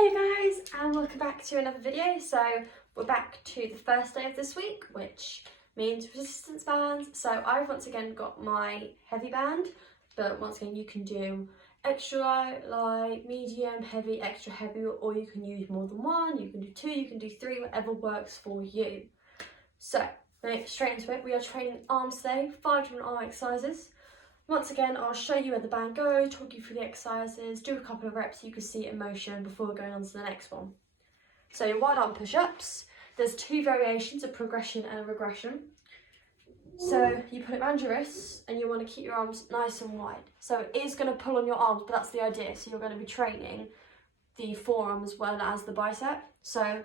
Hey guys, and welcome back to another video. So we're back to the first day of this week, which means resistance bands. So I've once again got my heavy band, but once again you can do extra light, medium, heavy, extra heavy, or you can use more than one. You can do two, you can do three, whatever works for you. So we're gonna get straight into it. We are training arms today, 5 different arm exercises. Once again, I'll show you where the band goes, talk you through the exercises, do a couple of reps so you can see it in motion before going on to the next one. So your wide arm push-ups, there's two variations, a progression and a regression. So you put it around your wrists and you want to keep your arms nice and wide. So it is going to pull on your arms, but that's the idea. So you're going to be training the forearm as well as the bicep. So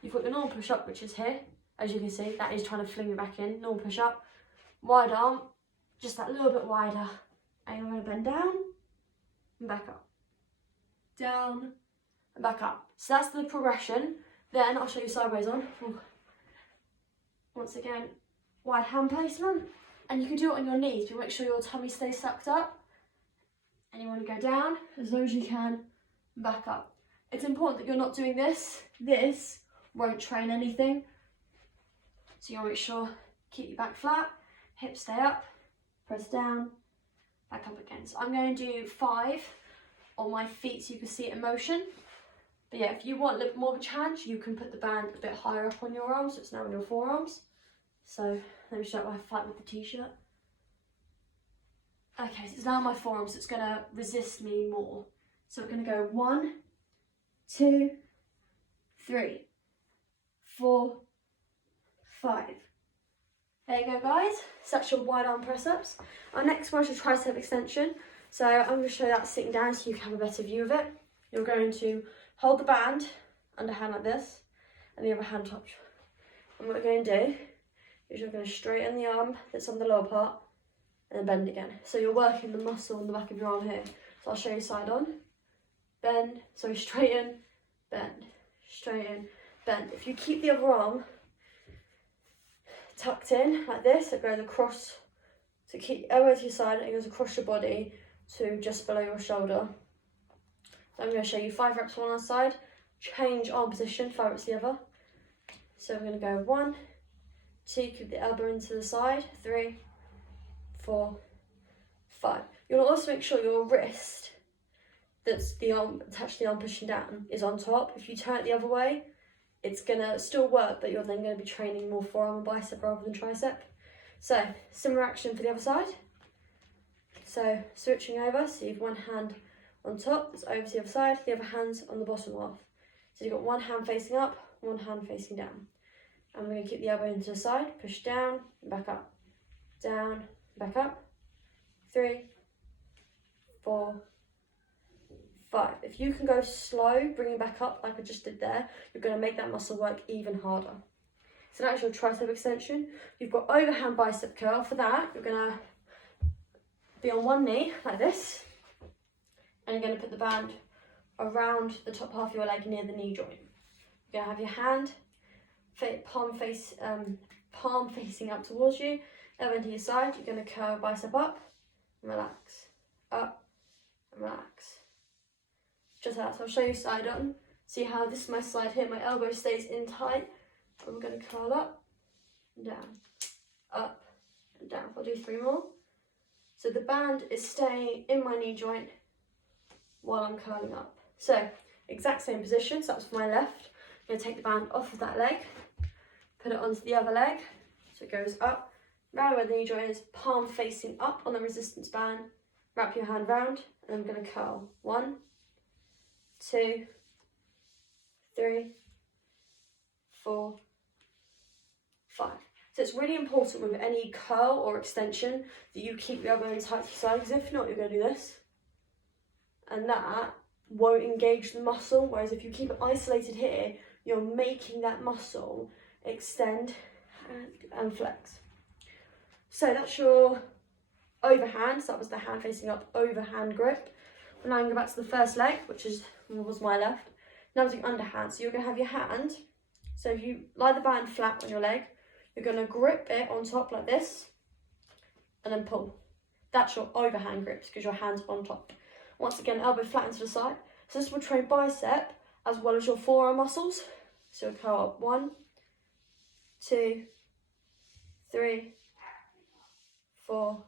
you've got your normal push-up, which is here. As you can see, that is trying to fling you back in, normal push-up. Wide arm, just that little bit wider, and you're going to bend down and back up, down and back up. So that's the progression. Then I'll show you sideways on. Once again, wide hand placement, and you can do it on your knees. You make sure your tummy stays sucked up, and you want to go down as low as you can, back up. It's important that you're not doing this. This won't train anything. So you want to make sure, keep your back flat, hips stay up, press down, back up again. So I'm going to do 5 on my feet so you can see it in motion. But yeah, if you want a little bit more of a challenge, you can put the band a bit higher up on your arms, so it's now on your forearms. So let me show you my fight with the t-shirt. Okay, so it's now on my forearms, so it's going to resist me more. So we're going to go 1, 2, 3, 4, 5. There you go guys, so that's your wide arm press ups. Our next one is your tricep extension. So I'm going to show you that sitting down so you can have a better view of it. You're going to hold the band, underhand like this, and the other hand top. And what we're going to do is you're going to straighten the arm that's on the lower part, and then bend again. So you're working the muscle in the back of your arm here. So I'll show you side on, bend, so straighten, bend, straighten, bend. If you keep the other arm tucked in like this, it goes across, to keep elbow to your side, and it goes across your body to just below your shoulder. So I'm going to show you 5 reps on one side, change arm position, 5 reps the other. So we're going to go 1, 2, keep the elbow into the side, 3, 4, 5. You want to also make sure your wrist, that's the arm attached to the arm pushing down, is on top. If you turn it the other way, it's going to still work, but you're then going to be training more forearm and bicep rather than tricep. So, similar action for the other side. So, switching over, so you've one hand on top, that's over to the other side, the other hand's on the bottom half. So you've got one hand facing up, one hand facing down. And we're going to keep the elbow into the side, push down, and back up. Down, back up. 3, 4, 5. If you can go slow, bringing back up like I just did there, you're going to make that muscle work even harder. So that's your tricep extension. You've got overhand bicep curl. For that, you're going to be on one knee like this, and you're going to put the band around the top half of your leg near the knee joint. You're going to have your hand, palm facing up towards you, elbow to your side. You're going to curl bicep up, and relax, up, and relax. Just that. So I'll show you side on. See how this is my side here, my elbow stays in tight. And we're going to curl up and down, up and down. I'll do 3 more. So the band is staying in my knee joint while I'm curling up. So exact same position, so that's for my left. I'm going to take the band off of that leg, put it onto the other leg, so it goes up, round where the knee joint is, palm facing up on the resistance band, wrap your hand round, and I'm going to curl. 1, 2, 3, 4, 5. So it's really important with any curl or extension that you keep your elbow in tight to your side, because if not, you're going to do this. And that won't engage the muscle, whereas if you keep it isolated here, you're making that muscle extend and flex. So that's your overhand. So that was the hand facing up, overhand grip. And now I'm going back to the first leg, which was my left. Now I'm doing underhand. So you're going to have your hand. So if you lie the band flat on your leg, you're going to grip it on top like this, and then pull. That's your overhand grips because your hand's on top. Once again, elbow flat into the side. So this will train bicep as well as your forearm muscles. So you'll curl up 1, 2, 3, 4,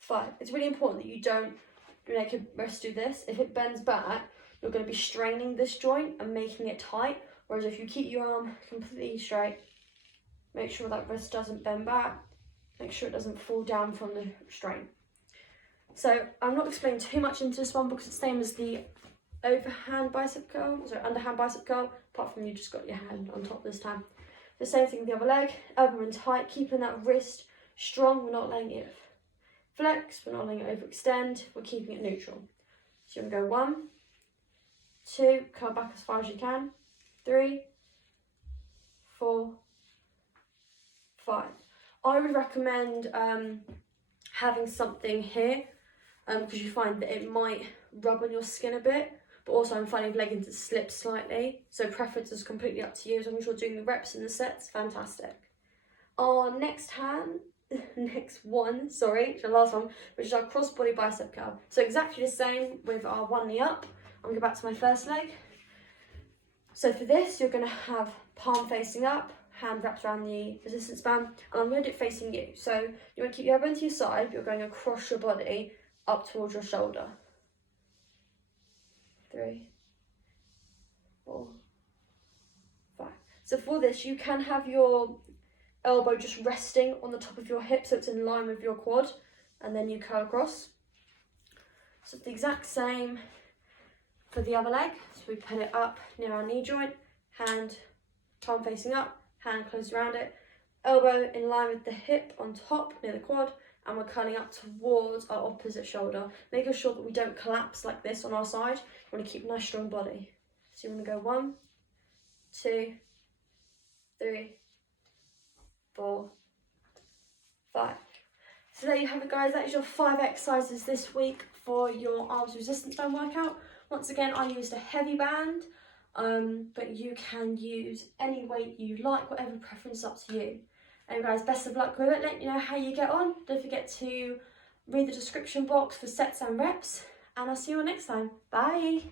5. It's really important that you don't make a wrist do this. If it bends back, you're going to be straining this joint and making it tight. Whereas if you keep your arm completely straight, make sure that wrist doesn't bend back, make sure it doesn't fall down from the strain. So I'm not explaining too much into this one because it's the same as the underhand bicep curl, apart from you just got your hand on top this time. The same thing with the other leg, elbow in tight, keeping that wrist strong. We're not letting it flex, we're not letting it overextend, we're keeping it neutral. So you're going to go 1, 2, curl back as far as you can, 3, 4, 5. I would recommend having something here because you find that it might rub on your skin a bit, but also I'm finding leggings that slip slightly, so preference is completely up to you. As long as you're doing the reps and the sets, fantastic. Our next one, the last one, which is our crossbody bicep curl. So exactly the same with our 1 knee up. I'm going to go back to my first leg. So for this, you're going to have palm facing up, hand wrapped around the resistance band, and I'm going to do it facing you. So you want to keep your elbow to your side, but you're going across your body up towards your shoulder. 3, 4, 5. So for this, you can have your elbow just resting on the top of your hip so it's in line with your quad, and then you curl across. So it's the exact same for the other leg. So we put it up near our knee joint, hand palm facing up, hand closed around it, elbow in line with the hip on top near the quad, and we're curling up towards our opposite shoulder, making sure that we don't collapse like this on our side. We want to keep a nice strong body. So you want to go 1, 2, 3, 4, 5. So there you have it, guys. That is your 5 exercises this week for your arms resistance band workout. Once again, I used a heavy band, but you can use any weight you like, whatever preference is up to you. Anyway guys, best of luck with it. Let me know how you get on. Don't forget to read the description box for sets and reps, and I'll see you all next time. Bye!